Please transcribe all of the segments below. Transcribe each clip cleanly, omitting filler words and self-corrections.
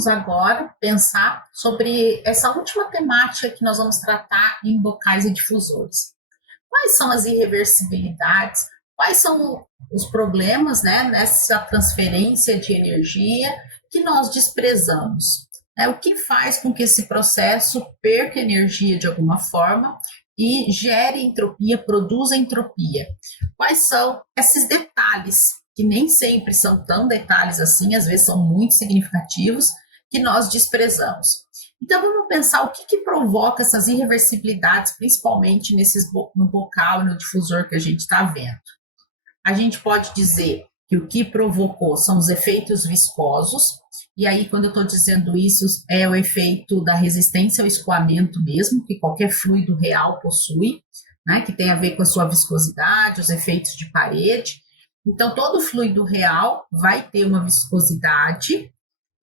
vamos agora pensar sobre essa última temática que nós vamos tratar em bocais e difusores. Quais são as irreversibilidades? Quais são os problemas, né, nessa transferência de energia que nós desprezamos? O que faz com que esse processo perca energia de alguma forma e gere entropia, produza entropia? Quais são esses detalhes, que nem sempre são tão detalhes assim, às vezes são muito significativos, que nós desprezamos? Então, vamos pensar o que provoca essas irreversibilidades, principalmente no bocal e no difusor que a gente está vendo. A gente pode dizer que o que provocou são os efeitos viscosos, e aí, quando eu estou dizendo isso, é o efeito da resistência ao escoamento mesmo, que qualquer fluido real possui, né, que tem a ver com a sua viscosidade, os efeitos de parede. Então, todo fluido real vai ter uma viscosidade,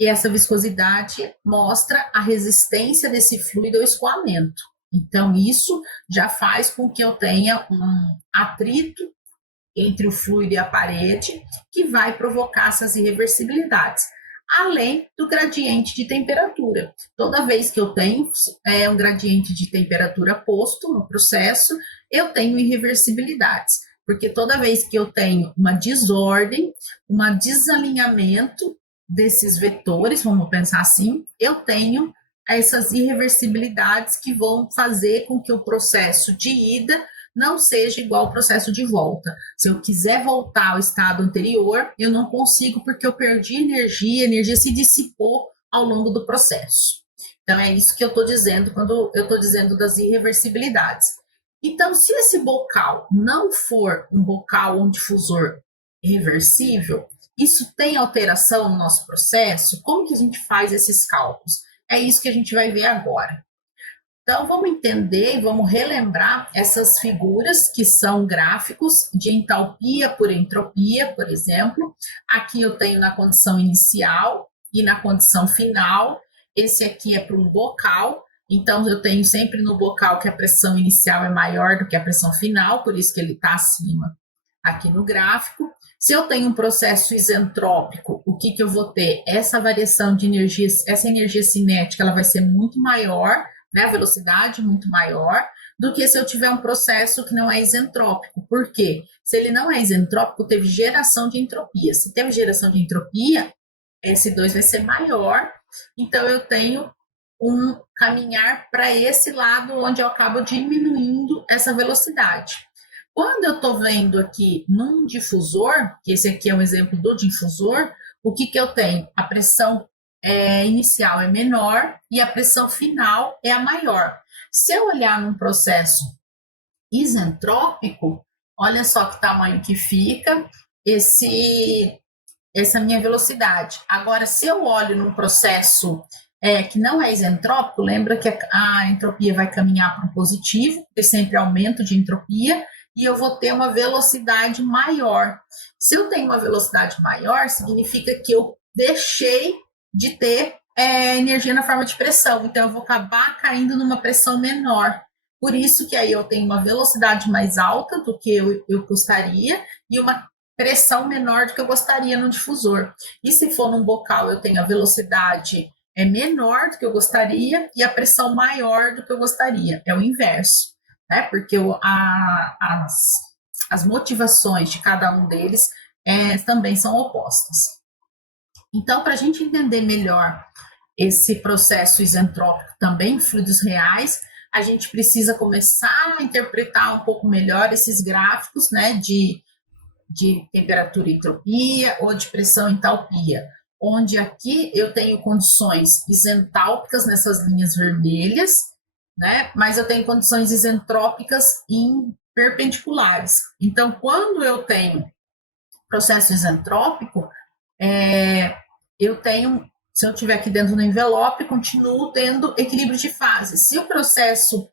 e essa viscosidade mostra a resistência desse fluido ao escoamento. Então, isso já faz com que eu tenha um atrito entre o fluido e a parede, que vai provocar essas irreversibilidades, além do gradiente de temperatura. Toda vez que eu tenho um gradiente de temperatura posto no processo, eu tenho irreversibilidades, porque toda vez que eu tenho uma desordem, um desalinhamento desses vetores, vamos pensar assim, eu tenho essas irreversibilidades que vão fazer com que o processo de ida não seja igual ao processo de volta. Se eu quiser voltar ao estado anterior, eu não consigo porque eu perdi energia, a energia se dissipou ao longo do processo. Então, é isso que eu estou dizendo quando eu estou dizendo das irreversibilidades. Então, se esse bocal não for um bocal ou um difusor reversível, isso tem alteração no nosso processo? Como que a gente faz esses cálculos? É isso que a gente vai ver agora. Então, vamos entender e vamos relembrar essas figuras que são gráficos de entalpia por entropia, por exemplo. Aqui eu tenho na condição inicial e na condição final. Esse aqui é para um bocal, então eu tenho sempre no bocal que a pressão inicial é maior do que a pressão final, por isso que ele está acima aqui no gráfico. Se eu tenho um processo isentrópico, o que eu vou ter? Essa variação de energia, essa energia cinética, ela vai ser muito maior, né, a velocidade muito maior, do que se eu tiver um processo que não é isentrópico. Por quê? Se ele não é isentrópico, teve geração de entropia. Se teve geração de entropia, S2 vai ser maior, então eu tenho um caminhar para esse lado onde eu acabo diminuindo essa velocidade. Quando eu estou vendo aqui num difusor, que esse aqui é um exemplo do difusor, o que eu tenho? A pressão inicial é menor e a pressão final é a maior. Se eu olhar num processo isentrópico, olha só que tamanho que fica essa minha velocidade. Agora, se eu olho num processo que não é isentrópico, lembra que a entropia vai caminhar para o positivo, tem sempre aumento de entropia, e eu vou ter uma velocidade maior. Se eu tenho uma velocidade maior, significa que eu deixei de ter energia na forma de pressão, então eu vou acabar caindo numa pressão menor. Por isso que aí eu tenho uma velocidade mais alta do que eu gostaria e uma pressão menor do que eu gostaria no difusor. E se for num bocal, eu tenho a velocidade menor do que eu gostaria e a pressão maior do que eu gostaria. É o inverso, né? Porque as motivações de cada um deles também são opostas. Então, para a gente entender melhor esse processo isentrópico também em fluidos reais, a gente precisa começar a interpretar um pouco melhor esses gráficos, né, de temperatura e entropia ou de pressão e entalpia, onde aqui eu tenho condições isentálpicas nessas linhas vermelhas, né, mas eu tenho condições isentrópicas em perpendiculares. Então, quando eu tenho processo isentrópico, eu tenho, se eu estiver aqui dentro do envelope, continuo tendo equilíbrio de fase. Se o processo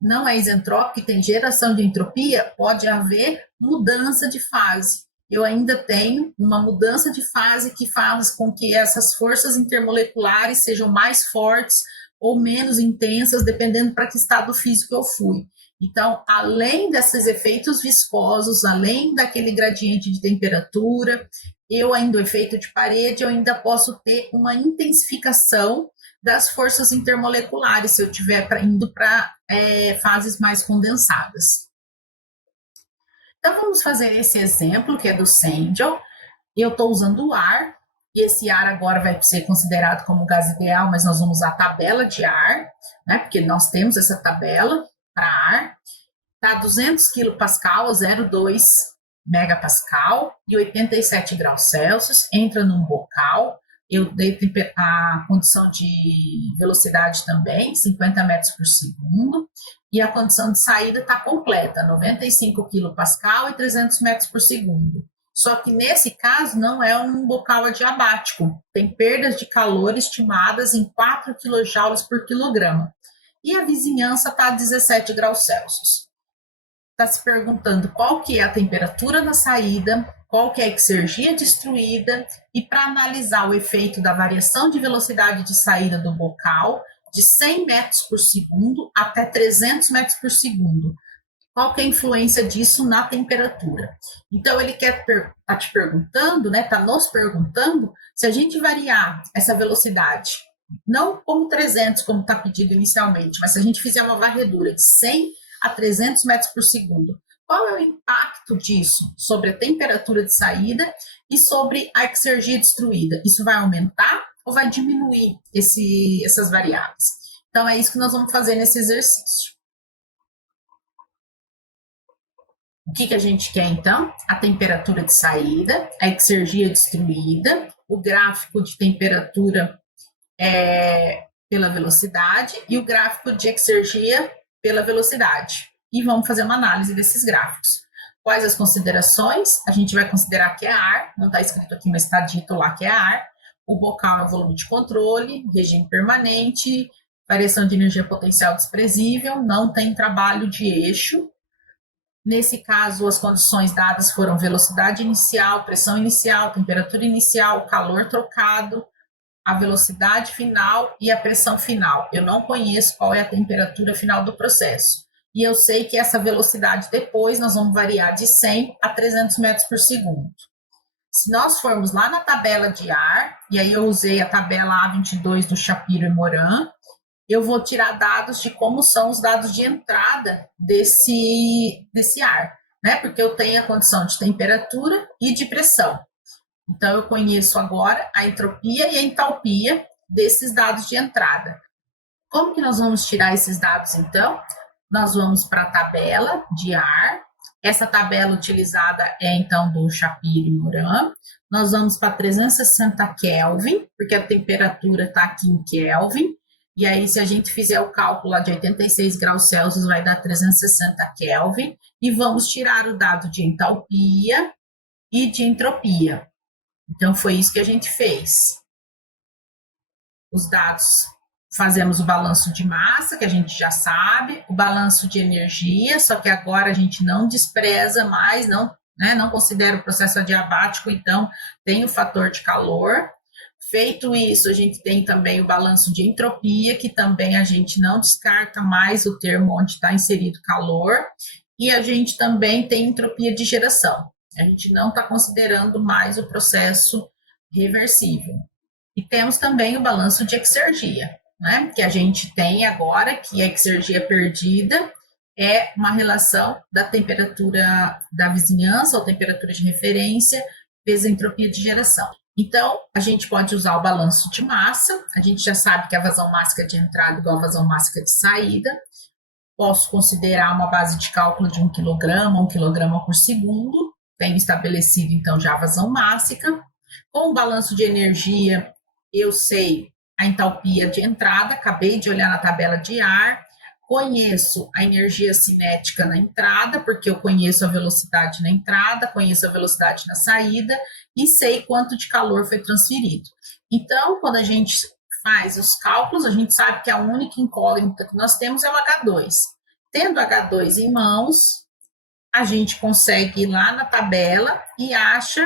não é isentrópico e tem geração de entropia, pode haver mudança de fase. Eu ainda tenho uma mudança de fase que faz com que essas forças intermoleculares sejam mais fortes ou menos intensas, dependendo para que estado físico eu fui. Então, além desses efeitos viscosos, além daquele gradiente de temperatura, eu ainda, o efeito de parede, eu ainda posso ter uma intensificação das forças intermoleculares, se eu estiver indo para fases mais condensadas. Então, vamos fazer esse exemplo, que é do Sandel. Eu estou usando o ar, e esse ar agora vai ser considerado como gás ideal, mas nós vamos usar a tabela de ar, né? Porque nós temos essa tabela para ar. Está 200 kPa a 0,2 megapascal e 87 graus Celsius. Entra num bocal. Eu dei a condição de velocidade também, 50 metros por segundo. E a condição de saída está completa, 95 kPa e 300 metros por segundo. Só que nesse caso não é um bocal adiabático, tem perdas de calor estimadas em 4 kJ por quilograma. E a vizinhança está a 17 graus Celsius. Está se perguntando qual que é a temperatura da saída, qual que é a exergia destruída, e para analisar o efeito da variação de velocidade de saída do bocal, de 100 metros por segundo até 300 metros por segundo. Qual que é a influência disso na temperatura? Então, ele tá te perguntando, né? Está nos perguntando se a gente variar essa velocidade, não como 300, como está pedido inicialmente, mas se a gente fizer uma varredura de 100 a 300 metros por segundo, qual é o impacto disso sobre a temperatura de saída e sobre a exergia destruída? Isso vai aumentar ou vai diminuir essas variáveis? Então, é isso que nós vamos fazer nesse exercício. O que a gente quer, então? A temperatura de saída, a exergia destruída, o gráfico de temperatura pela velocidade e o gráfico de exergia pela velocidade. E vamos fazer uma análise desses gráficos. Quais as considerações? A gente vai considerar que é ar, não está escrito aqui, mas está dito lá que é ar. O bocal é o volume de controle, regime permanente, variação de energia potencial desprezível, não tem trabalho de eixo. Nesse caso, as condições dadas foram velocidade inicial, pressão inicial, temperatura inicial, calor trocado, a velocidade final e a pressão final. Eu não conheço qual é a temperatura final do processo. E eu sei que essa velocidade depois nós vamos variar de 100 a 300 metros por segundo. Se nós formos lá na tabela de ar, e aí eu usei a tabela A22 do Shapiro e Moran, eu vou tirar dados de como são os dados de entrada desse ar, né? Porque eu tenho a condição de temperatura e de pressão. Então, eu conheço agora a entropia e a entalpia desses dados de entrada. Como que nós vamos tirar esses dados, então? Nós vamos para a tabela de ar. Essa tabela utilizada é, então, do Shapiro e Moran. Nós vamos para 360 Kelvin, porque a temperatura está aqui em Kelvin. E aí, se a gente fizer o cálculo lá de 86 graus Celsius, vai dar 360 Kelvin. E vamos tirar o dado de entalpia e de entropia. Então, foi isso que a gente fez. Os dados, fazemos o balanço de massa, que a gente já sabe, o balanço de energia, só que agora a gente não despreza mais, não considera o processo adiabático, então tem o fator de calor. Feito isso, a gente tem também o balanço de entropia, que também a gente não descarta mais o termo onde está inserido calor, e a gente também tem entropia de geração. A gente não está considerando mais o processo reversível. E temos também o balanço de exergia, né? Que a gente tem agora, que a exergia perdida é uma relação da temperatura da vizinhança, ou temperatura de referência, vezes a entropia de geração. Então, a gente pode usar o balanço de massa, a gente já sabe que a vazão mássica de entrada é igual a vazão mássica de saída. Posso considerar uma base de cálculo de 1 kg por segundo. Tenho estabelecido, então, já a vazão mássica. Com o balanço de energia, eu sei a entalpia de entrada, acabei de olhar na tabela de ar, conheço a energia cinética na entrada, porque eu conheço a velocidade na entrada, conheço a velocidade na saída e sei quanto de calor foi transferido. Então, quando a gente faz os cálculos, a gente sabe que a única incógnita que nós temos é o H2. Tendo H2 em mãos, a gente consegue ir lá na tabela e acha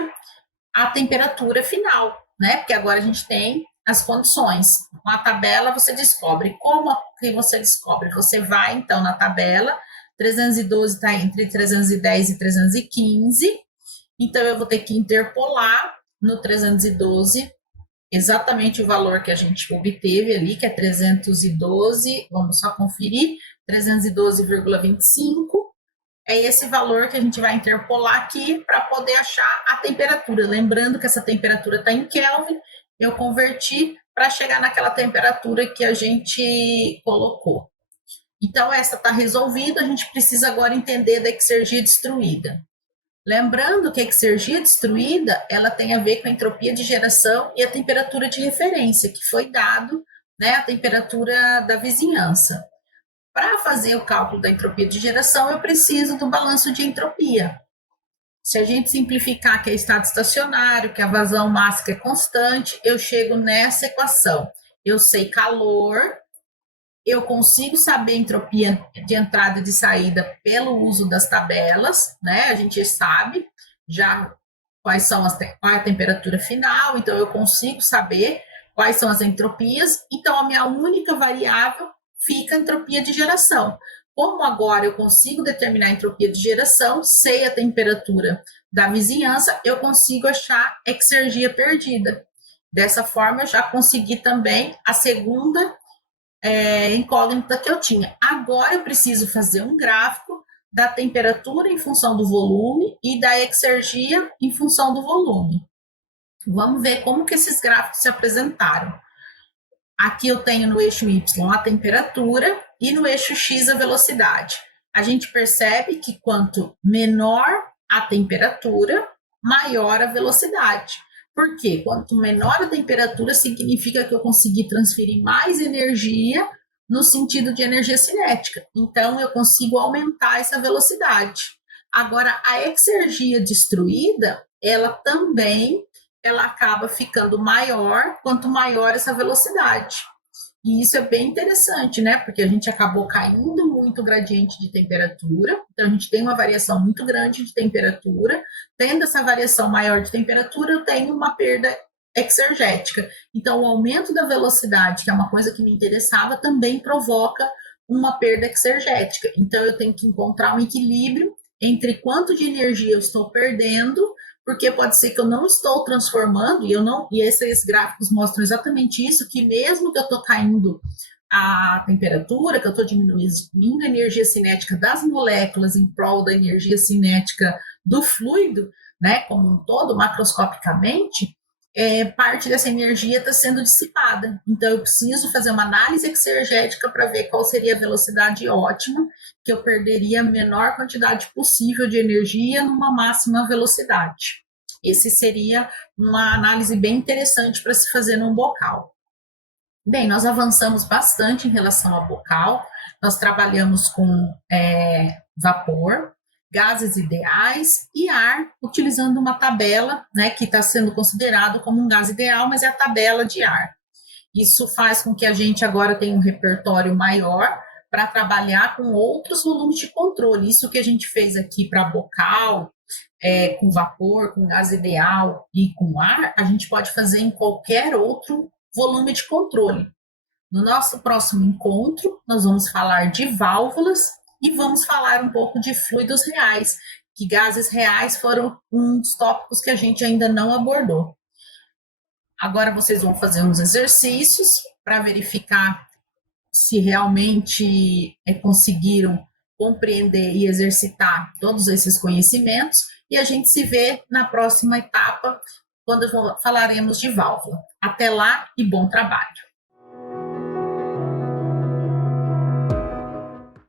a temperatura final, né? Porque agora a gente tem as condições. Com a tabela você descobre. Como que você descobre? Você vai, então, na tabela, 312 está entre 310 e 315, então eu vou ter que interpolar no 312 exatamente o valor que a gente obteve ali, que é 312, vamos só conferir, 312,25. É esse valor que a gente vai interpolar aqui para poder achar a temperatura. Lembrando que essa temperatura está em Kelvin, eu converti para chegar naquela temperatura que a gente colocou. Então, essa está resolvida, a gente precisa agora entender da exergia destruída. Lembrando que a exergia destruída, ela tem a ver com a entropia de geração e a temperatura de referência, que foi dado, né, a temperatura da vizinhança. Para fazer o cálculo da entropia de geração, eu preciso do balanço de entropia. Se a gente simplificar que é estado estacionário, que a vazão máxima é constante, eu chego nessa equação. Eu sei calor, eu consigo saber a entropia de entrada e de saída pelo uso das tabelas, né? A gente sabe já qual é a temperatura final, então eu consigo saber quais são as entropias, então a minha única variável fica a entropia de geração. Como agora eu consigo determinar a entropia de geração, sei a temperatura da vizinhança, eu consigo achar a exergia perdida. Dessa forma, eu já consegui também a segunda incógnita que eu tinha. Agora eu preciso fazer um gráfico da temperatura em função do volume e da exergia em função do volume. Vamos ver como que esses gráficos se apresentaram. Aqui eu tenho no eixo Y a temperatura e no eixo X a velocidade. A gente percebe que quanto menor a temperatura, maior a velocidade. Por quê? Quanto menor a temperatura, significa que eu consegui transferir mais energia no sentido de energia cinética. Então, eu consigo aumentar essa velocidade. Agora, a exergia destruída, ela acaba ficando maior quanto maior essa velocidade. E isso é bem interessante, né? Porque a gente acabou caindo muito o gradiente de temperatura, então a gente tem uma variação muito grande de temperatura. Tendo essa variação maior de temperatura, eu tenho uma perda exergética. Então, o aumento da velocidade, que é uma coisa que me interessava, também provoca uma perda exergética. Então, eu tenho que encontrar um equilíbrio entre quanto de energia eu estou perdendo, porque pode ser que eu não estou transformando, e esses gráficos mostram exatamente isso, que mesmo que eu estou caindo a temperatura, que eu estou diminuindo a energia cinética das moléculas em prol da energia cinética do fluido, né, como um todo, macroscopicamente, parte dessa energia está sendo dissipada. Então, eu preciso fazer uma análise exergética para ver qual seria a velocidade ótima, que eu perderia a menor quantidade possível de energia numa máxima velocidade. Esse seria uma análise bem interessante para se fazer num bocal. Bem, nós avançamos bastante em relação ao bocal, nós trabalhamos com vapor, gases ideais e ar, utilizando uma tabela, né, que está sendo considerado como um gás ideal, mas é a tabela de ar. Isso faz com que a gente agora tenha um repertório maior para trabalhar com outros volumes de controle. Isso que a gente fez aqui para bocal, com vapor, com gás ideal e com ar, a gente pode fazer em qualquer outro volume de controle. No nosso próximo encontro, nós vamos falar de válvulas e vamos falar um pouco de fluidos reais, que gases reais foram um dos tópicos que a gente ainda não abordou. Agora vocês vão fazer uns exercícios para verificar se realmente conseguiram compreender e exercitar todos esses conhecimentos, e a gente se vê na próxima etapa, quando falaremos de válvula. Até lá e bom trabalho!